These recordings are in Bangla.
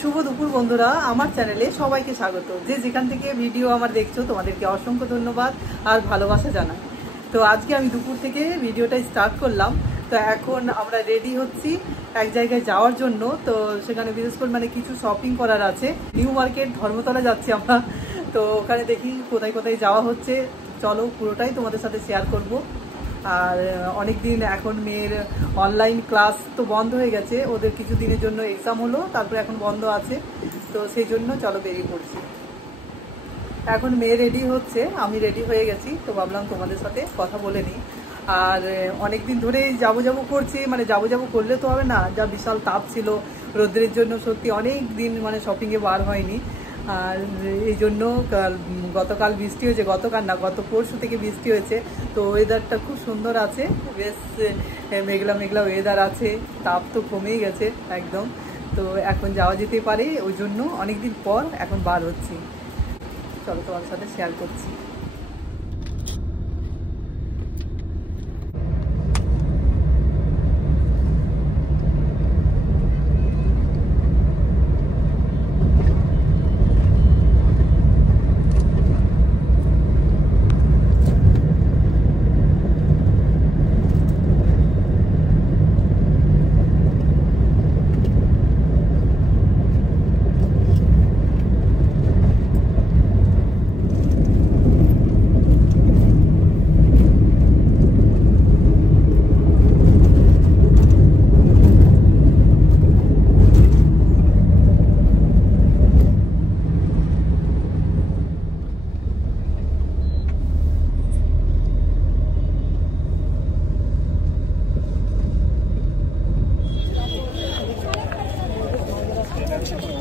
শুভ দুপুর বন্ধুরা, আমার চ্যানেলে সবাইকে স্বাগত। যে যেখান থেকে ভিডিও আমার দেখছো তোমাদেরকে অসংখ্য ধন্যবাদ আর ভালোবাসা জানাই। তো আজকে আমি দুপুর থেকে ভিডিওটা স্টার্ট করলাম। তো এখন আমরা রেডি হচ্ছি এক জায়গায় যাওয়ার জন্য। তো সেখানে বিশেষ করে কিছু শপিং করার আছে। নিউ মার্কেট ধর্মতলা যাচ্ছি আমরা। তো ওখানে দেখি কোথায় কোথায় যাওয়া হচ্ছে, চলো পুরোটাই তোমাদের সাথে শেয়ার করব। আর অনেক দিন এখন মেয়ের অনলাইন ক্লাস তো বন্ধ হয়ে গেছে, ওদের কিছু দিনের জন্য এক্সাম হলো, তারপরে এখন বন্ধ আছে। তো সেই জন্য চলো বেরিয়ে পড়ছি। এখন মেয়ে রেডি হচ্ছে, আমি রেডি হয়ে গেছি। তো ভাবলাম তোমাদের সাথে কথা বলে নিই। আর অনেক দিন ধরেই যাবো করছি, যাবো করলে তো হবে না, যা বিশাল তাপ ছিল রোদ্রের জন্য, সত্যি অনেক দিন শপিংয়ে বার হয়নি। আর এই জন্য গতকাল বৃষ্টি হয়েছে, গত পরশু থেকে বৃষ্টি হয়েছে। তো ওয়েদারটা খুব সুন্দর আছে, বেশ মেঘলা মেঘলা ওয়েদার আছে, তাপ তো কমেই গেছে একদম। তো এখন যাওয়া যেতে পারে, ওই জন্য অনেক দিন পর এখন বার হচ্ছি। চলো তোমার সাথে শেয়ার করছি।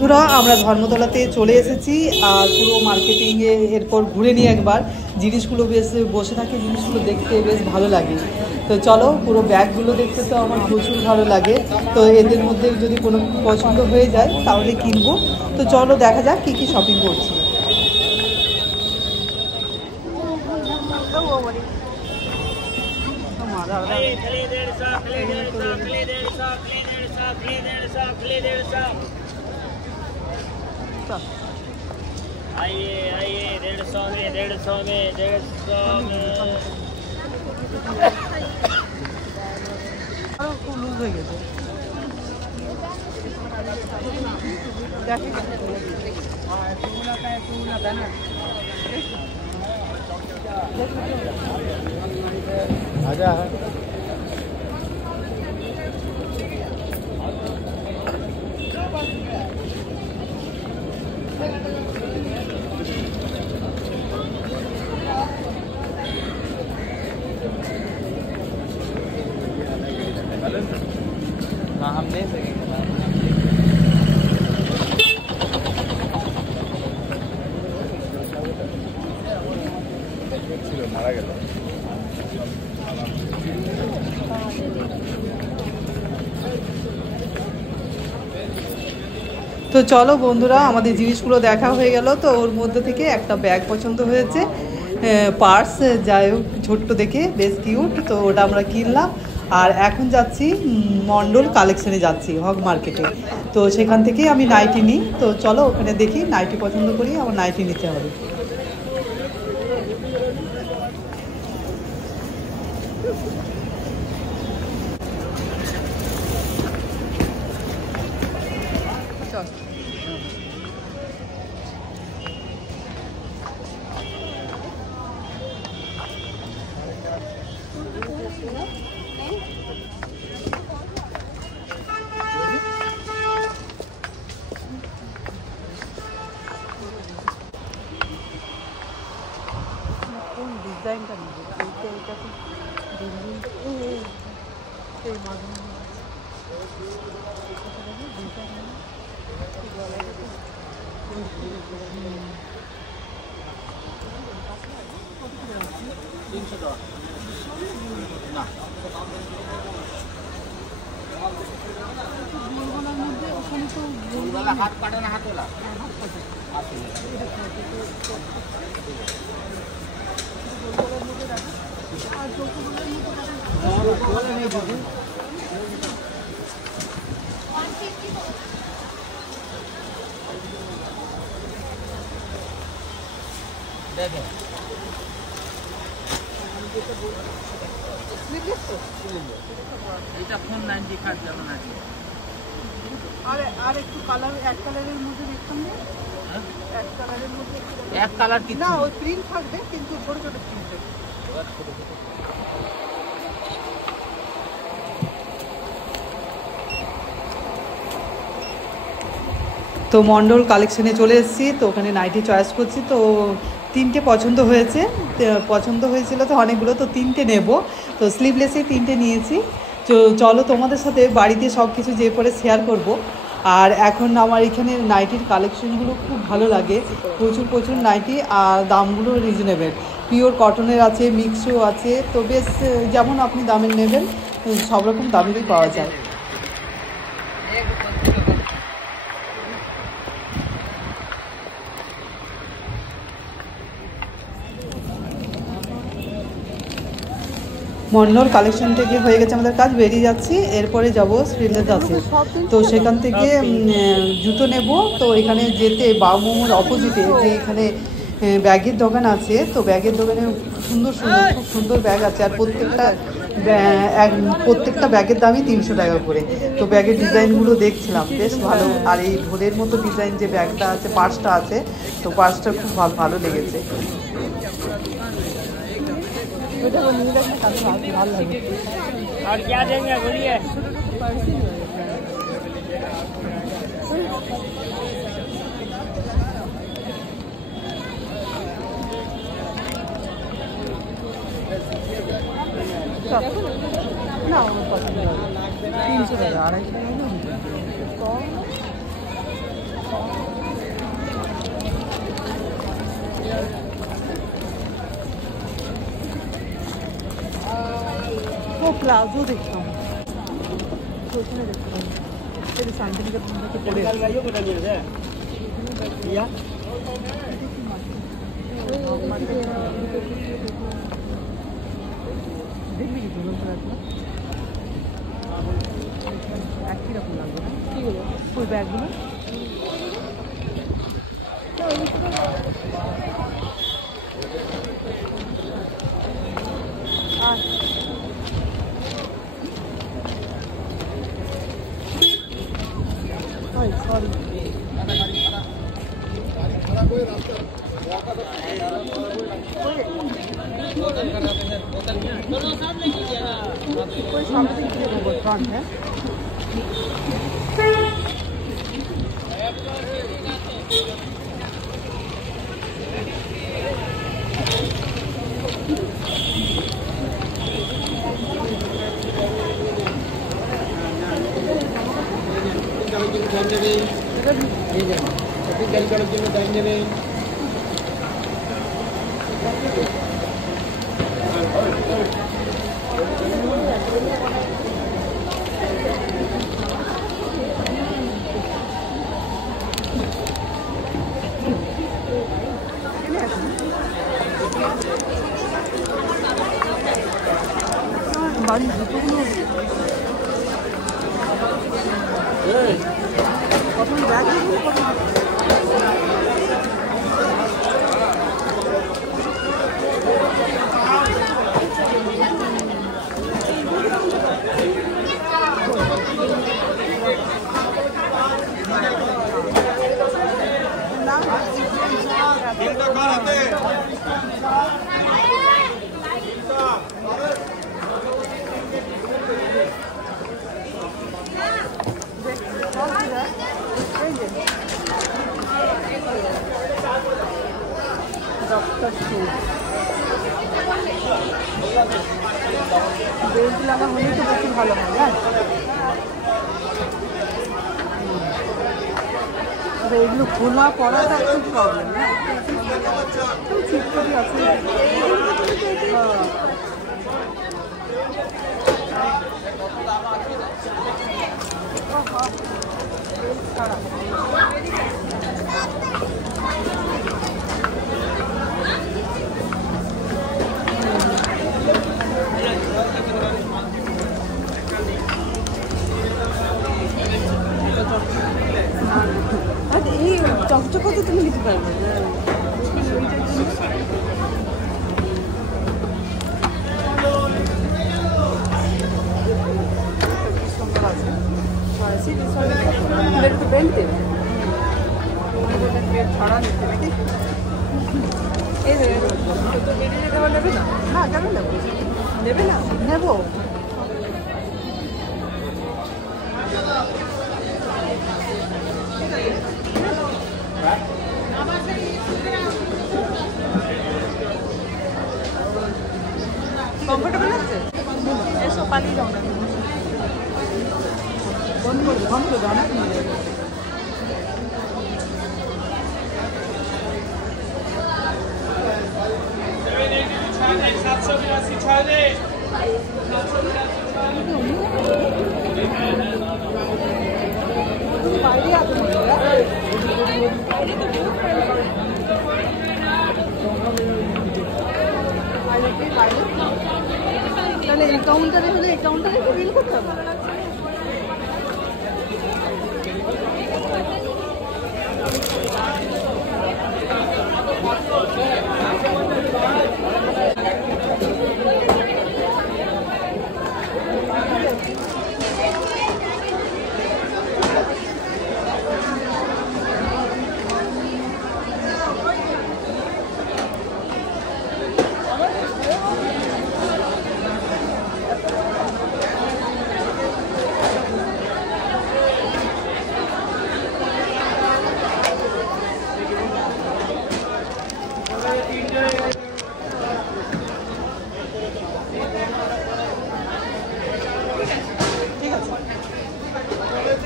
পুরো আমরা ধর্মতলাতে চলে এসেছি। আর পুরো মার্কেটিংয়ে এরপর ঘুরে নিয়ে একবার জিনিসগুলো বেশ বসে থাকে, জিনিসগুলো দেখতে বেশ ভালো লাগে। তো চলো, পুরো ব্যাগগুলো দেখতে তো আমার প্রচুর ভালো লাগে। তো এদের মধ্যে যদি কোনো পছন্দ হয়ে যায় তাহলে কিনবো। তো চলো দেখা যাক কী কী শপিং করছি। आइए आइए 150 में 150 में 150 में খুব লুজ হয়ে গেছে। आजा है ना, हम ले सकेंगे मारा गया। তো চলো বন্ধুরা, আমাদের জিনিসগুলো দেখা হয়ে গেল। তো ওর মধ্যে থেকে একটা ব্যাগ পছন্দ হয়েছে, পার্স, যাই হোক ছোট্ট দেখে বেশ কিউট। তো ওটা আমরা কিনলাম। আর এখন যাচ্ছি মন্ডল কালেকশনে, যাচ্ছি হক মার্কেটে। তো সেখান থেকে আমি নাইটি নিই। তো চলো ওখানে দেখি, নাইটি পছন্দ করি, আমার নাইটি নিতে হবে। ডিজাইনটা নেবে, এইটা তো দিল্লি সেই মাঝে हाथ काटे ना, हाथ वाला আর দেখো এটা 490 খাট যেমন আছে আর একটু কালার এক কালারের মধ্যে দেখতাম না এক কালারের মধ্যে এক কালার কি না ওই প্রিন্ট থাকবে কিন্তু ছোট ছোট প্রিন্ট থাকবে তো মন্ডল কালেকশনে চলে এসেছি তো ওখানে নাইটি চয়েস করছি তো তিনটে পছন্দ হয়েছে পছন্দ হয়েছিল তো অনেকগুলো তো তিনটে নেব তো স্লিভলেসেই তিনটে নিয়েছি তো চলো তোমাদের সাথে বাড়িতে সব কিছু যে পরে শেয়ার করব আর এখন আমার এখানে নাইটির কালেকশনগুলো খুব ভালো লাগে প্রচুর নাইটি আর দামগুলো রিজনেবল পিওর কটনের আছে মিক্সও আছে তো বেশ যেমন আপনি দামের নেবেন সব রকম দামেরই পাওয়া যায় মন্ডল কালেকশন থেকে হয়ে গেছে আমাদের কাজ বেরিয়ে যাচ্ছি এরপরে যাব শ্রীলেদ আছে তো সেখান থেকে জুতো নেব তো এখানে যেতে বাউমোমোর অপোজিটে যে এখানে ব্যাগের দোকান আছে তো ব্যাগের দোকানে খুব সুন্দর ব্যাগ আছে আর প্রত্যেকটা ব্যাগের দামই 300 টাকা করে তো ব্যাগের ডিজাইনগুলো দেখছিলাম বেশ ভালো আর এই ঢোলের মতো ডিজাইন যে ব্যাগটা আছে পার্সটা আছে তো পার্সটা খুব ভালো লেগেছে और क्या देंगे बोलिए না 300 টাকা 250 প্লাজো দেখতাম ওইখানে দেখতাম এই শান্তিনিকেতন থেকে পড়ে দেখবি কি ধরুন একই রকম লাগবে না কি হলো ওই ব্যাগগুলো সরি कोई सामने से देबो फ्रंट है 많이 무거워. 어떤 약이 ডক্টর শু বেল্ট লাগা হলে তো বেশি ভালো হয় না এগুলো খোলা পড়াটা খুব প্রবলেম না ঠিক করে আছে ছাড়া এই চকচক তো তুমি নিতে পারবে চুলের একটু বেল্ট দেবে ছড়া নিচ্ছে নাকি এই তো বেরিয়ে যেতে পারলে নেবে না না কেন নেবো নেবে না নেবো কমফোর্টেবল আছে এসো পালিয়ে যাও না বন্ধ করে দাও না তাহলে এই কাউন্টারে হলে এই কাউন্টারে তো বিল করতে হবে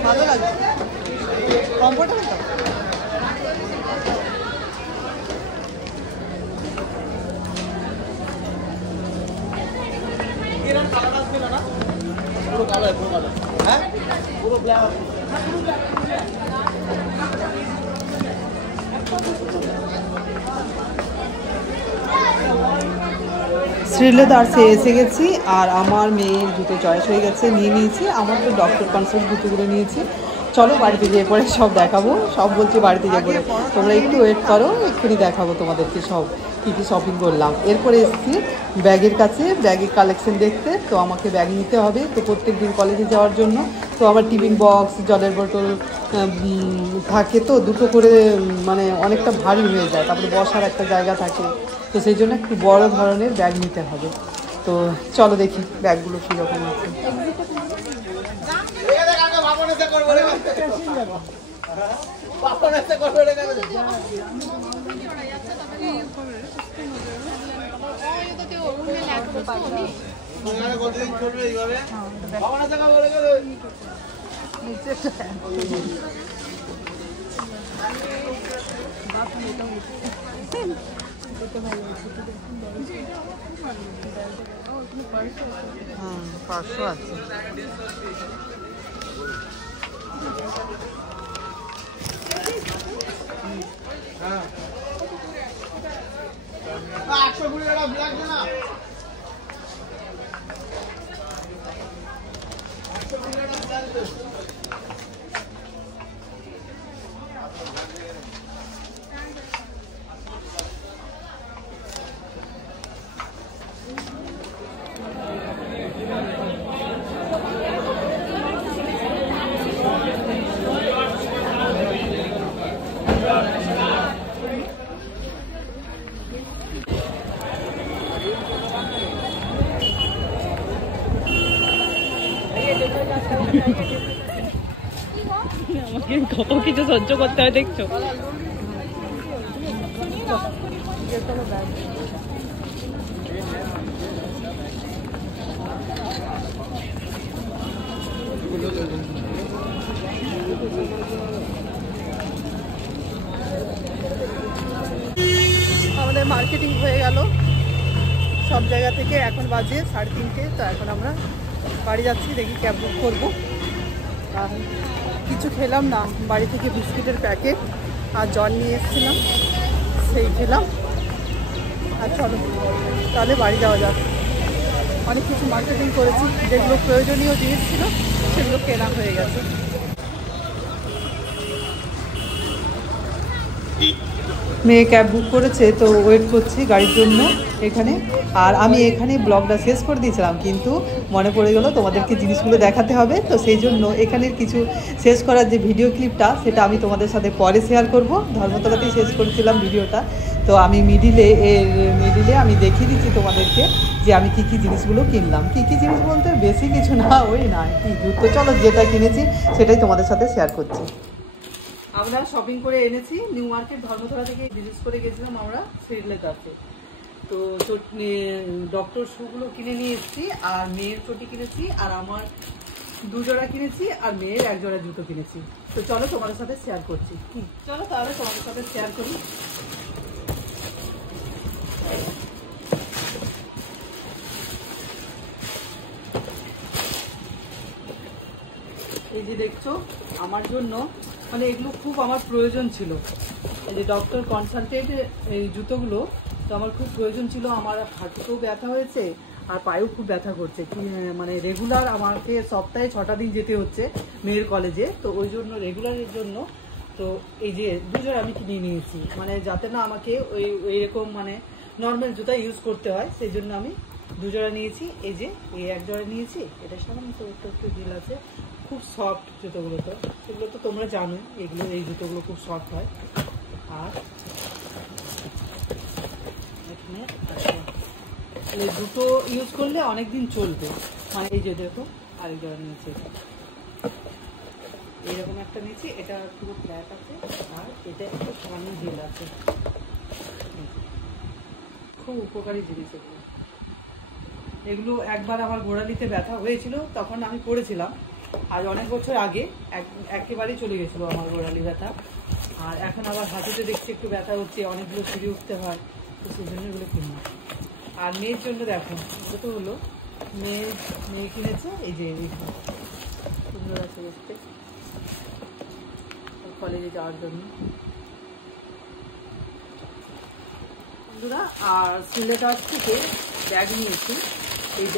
ভালো লাগছে কমফোর্টেবল তো এরকম কালার আসবে না পুরো কালো হ্যাঁ পুরো ব্ল্যাক শ্রীলেদার্সে এসে গেছি আর আমার মেয়ের জুতো চয়েস হয়ে গেছে নিয়ে নিয়েছি আমার তো ডক্টর কনসার্ট জুতোগুলো নিয়েছি চলো বাড়িতে যেয়ে পরে সব দেখাবো সব বলছি বাড়িতে যেয়ে পরে তোমরা একটু ওয়েট করো এক্ষুনি দেখাবো তোমাদেরকে সব কী কী শপিং করলাম এরপরে এসেছি ব্যাগের কাছে ব্যাগের কালেকশন দেখতে তো আমাকে ব্যাগ নিতে হবে তো প্রত্যেক দিন কলেজে যাওয়ার জন্য তো আমার টিফিন বক্স জলের বোতল থাকে তো দুটো করে মানে অনেকটা ভারী হয়ে যায় তারপরে বসার একটা জায়গা থাকে তো সেই জন্য একটু বড় ধরনের ব্যাগ নিতে হবে তো চলো দেখি ব্যাগগুলো কীরকম আছে হুম 500 আছে হ্যাঁ 120 টাকা ব্ল্যাক না 120 টাকা ব্ল্যাক আমাকে কত কিছু সহ্য করতে হয় দেখছো আমাদের মার্কেটিং হয়ে গেল সব জায়গা থেকে এখন বাজে 3:30 তো এখন আমরা বাড়ি যাচ্ছি দেখি ক্যাব বুক করবো আর কিছু খেলাম না বাড়ি থেকে বিস্কুটের প্যাকেট আর জল নিয়ে এসেছিলাম সেই খেলাম আর চলো তাহলে বাড়ি যাওয়া যাক অনেক কিছু মার্কেটিং করেছি যেগুলো প্রয়োজনীয় জিনিস ছিল সেগুলো কেনা হয়ে গেছে মেয়ে ক্যাব বুক করেছে, তো ওয়েট করছি গাড়ির জন্য এখানে। আর আমি এখানে ব্লগটা শেষ করে দিয়েছিলাম, কিন্তু মনে পড়ে গেল তোমাদেরকে জিনিসগুলো দেখাতে হবে, তো সেই জন্য এখানের কিছু শেষ করার যে ভিডিও ক্লিপটা সেটা আমি তোমাদের সাথে পরে শেয়ার করব। ধর্মতলাতেই শেষ করেছিলাম ভিডিওটা, তো আমি মিডিলে আমি দেখিয়ে দিচ্ছি তোমাদেরকে যে আমি কী কী জিনিসগুলো কিনলাম। কী কী জিনিস বলতে বেশি কিছু না, ওই না কি জুতো, চলো যেটা কিনেছি সেটাই তোমাদের সাথে শেয়ার করছি। আমরা শপিং করে এনেছি নিউ মার্কেট ধর্মতলা থেকে, ভিজিট করে গেছিলাম আমরা শ্রীলেদারকে। তো ডক্টর শুগুলো কিনে নিয়ে এসেছি, আর মেয়ের চটি কিনেছি, আর আমার 2 জোড়া কিনেছি, আর মেয়ের 1 জোড়া জুতো কিনেছি। তো চলো তোমাদের সাথে শেয়ার করছি। চলো তাহলে তোমাদের সাথে শেয়ার করি। এই যে দেখছো আমার জন্য মানে এগুলো খুব আমার প্রয়োজন ছিল, এই যে ডক্টর কনসালটেন্ট এই জুতোগুলো, তো আমার খুব প্রয়োজন ছিল। আমার হাঁটুতেও ব্যথা হয়েছে আর পায়েও খুব ব্যথা করছে, মানে রেগুলার আমাকে সপ্তাহে 6টা দিন যেতে হচ্ছে মেয়ের কলেজে, তো ওই জন্য রেগুলারের জন্য তো এই যে 2 জোড়া আমি কিনে নিয়েছি, মানে যাতে না আমাকে ওইরকম মানে নর্মাল জুতা ইউজ করতে হয়, সেই জন্য আমি 2 জোড়া নিয়েছি। এই যে এই 1 জোড়া নিয়েছি, এটা সামান্য একটু ঢিল আছে, খুব সফট জুতোগুলো, তো সেগুলো তো তোমরা জানো, এই জুতোগুলো খুব সফট হয়। আর এখানে এই জুতো ইউজ করলে অনেকদিন চলবে, মানে এই যে দেখো আরেক জোড়া নিয়েছি, এইরকম একটা নিয়েছি, এটা পুরো ফ্ল্যাট আছে, আর এটা একটু সামান্য ঢিল আছে, খুব উপকারী জিনিস এগুলো। এগুলো একবার আমার গোড়ালিতে ব্যথা হয়েছিল, তখন আমি পড়েছিলাম, আজ অনেক বছর আগে একেবারেই চলে গেছিলো আমার গোড়ালি ব্যথা। আর এখন আবার হাঁটুতে দেখছি একটু ব্যথা হচ্ছে, অনেকগুলো সিঁড়ি উঠতে হয়, তো সেই জন্য এগুলো কিনলাম। আর মেয়ের জন্য দেখো এটা তো হলো মেয়ে কিনেছে, এই যে সুন্দর আছে দেখতে, কলেজে যাওয়ার জন্য বন্ধুরা। আর সিলেটার থেকে ব্যাগ নিয়েছি, এই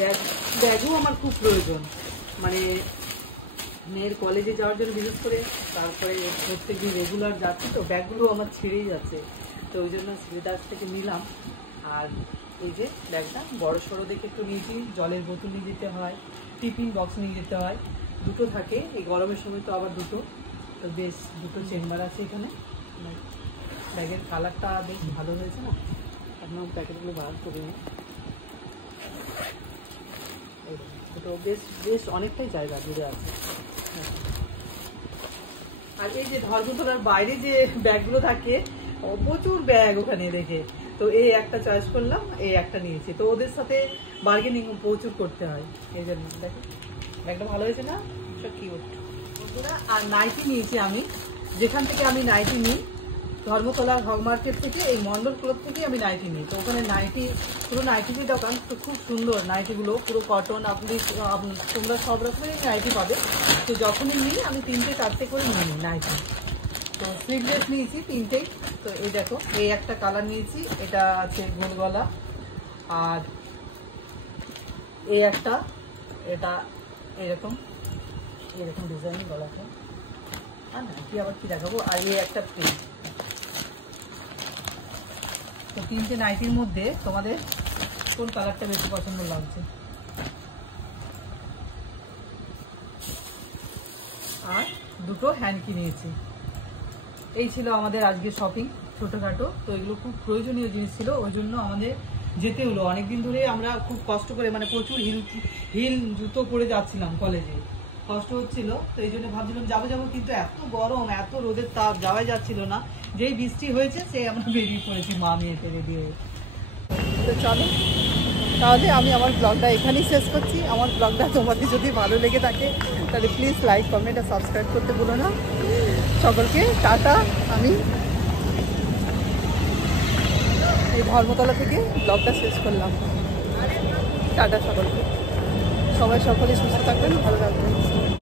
ব্যাগও আমার খুব প্রয়োজন, মানে মেয়ের কলেজে যাওয়ার জন্য বিশেষ করে, তারপরে প্রত্যেকদিন রেগুলার যাচ্ছি, তো ব্যাগগুলো আমার ছিঁড়েই যাচ্ছে, তো ওই জন্য সিলেটার থেকে নিলাম। আর এই যে ব্যাগটা বড় সড়ো দেখে একটু নিয়েছি, জলের বোতল নিয়ে যেতে হয়, টিফিন বক্স নিয়ে যেতে হয়, 2টো থাকে, এই গরমের সময় তো আবার 2টো, তো বেশ 2টো চেম্বার আছে এখানে। ব্যাগের কালারটা বেশ ভালো হয়েছে না, আপনার প্যাকেটগুলো বার করে নিই, তো বেশ অনেকটাই জায়গা জুড়ে আছে। আর এই যে ধর্মতলার বাইরে যে ব্যাগগুলো থাকে, প্রচুর ব্যাগ ওখানে দেখে, তো এই একটা চয়েস করলাম, এই একটা নিয়েছি, তো ওদের সাথে বার্গেনিং প্রচুর করতে হয়, এই জন্য দেখো ব্যাগটা ভালো হয়েছে না, সব কিউট বন্ধুরা। আর নাইটি নিয়েছি আমি, যেখান থেকে আমি নাইটি নিই ধর্মতলার হক মার্কেট থেকে, এই মন্ডল ক্লাব থেকে আমি নাইটি নিই, তো ওখানে নাইটি পুরো নাইটির দোকান, তো খুব সুন্দর নাইটিগুলো, পুরো কটন, তোমরা সব রকমেরই নাইটি পাবে। তো যখনই নিই আমি 3-4টে করে নিই নাইটি, তো স্লিভলেস নিয়েছি 3টেই। তো এই দেখো এই একটা কালার নিয়েছি, এটা আছে গোল গলা, আর এই একটা, এটা এরকম ডিজাইন গলাটা, হ্যাঁ না কি আবার কি দেখাবো, আর এই একটা প্রিন্ট। তো 3টে নাইটির মধ্যে তোমাদের কোন কালারটা বেশি পছন্দ লাগছে? আর 2টো হ্যান্ডকি নিয়েছি। এই ছিল আমাদের আজকে শপিং, ছোটোখাটো, তো এগুলো খুব প্রয়োজনীয় জিনিস ছিল, ওই জন্য আমাদের যেতে হলো। অনেকদিন ধরে আমরা খুব কষ্ট করে, মানে প্রচুর হিল জুতো পরে যাচ্ছিলাম কলেজে, কষ্ট হচ্ছিল, তো এই জন্য ভাবছিলাম যাবো, কিন্তু এত গরম, এত রোদের তাপ, যাওয়াই যাচ্ছিল না। যেই বৃষ্টি হয়েছে সেই আমরা বেরিয়ে পড়েছি মা মেয়েতে রেডি হয়ে। তো চলো তাহলে আমি আমার ব্লগটা এখানেই শেষ করছি। আমার ব্লগটা তোমাদের যদি ভালো লেগে থাকে তাহলে প্লিজ লাইক, কমেন্ট আর সাবস্ক্রাইব করতে ভুলো না। সকলকে টাটা। আমি এই ধর্মতলা থেকে ব্লগটা শেষ করলাম। টাটা সকলকে, সকলে সুস্থ থাকবেন, ভালো থাকবেন।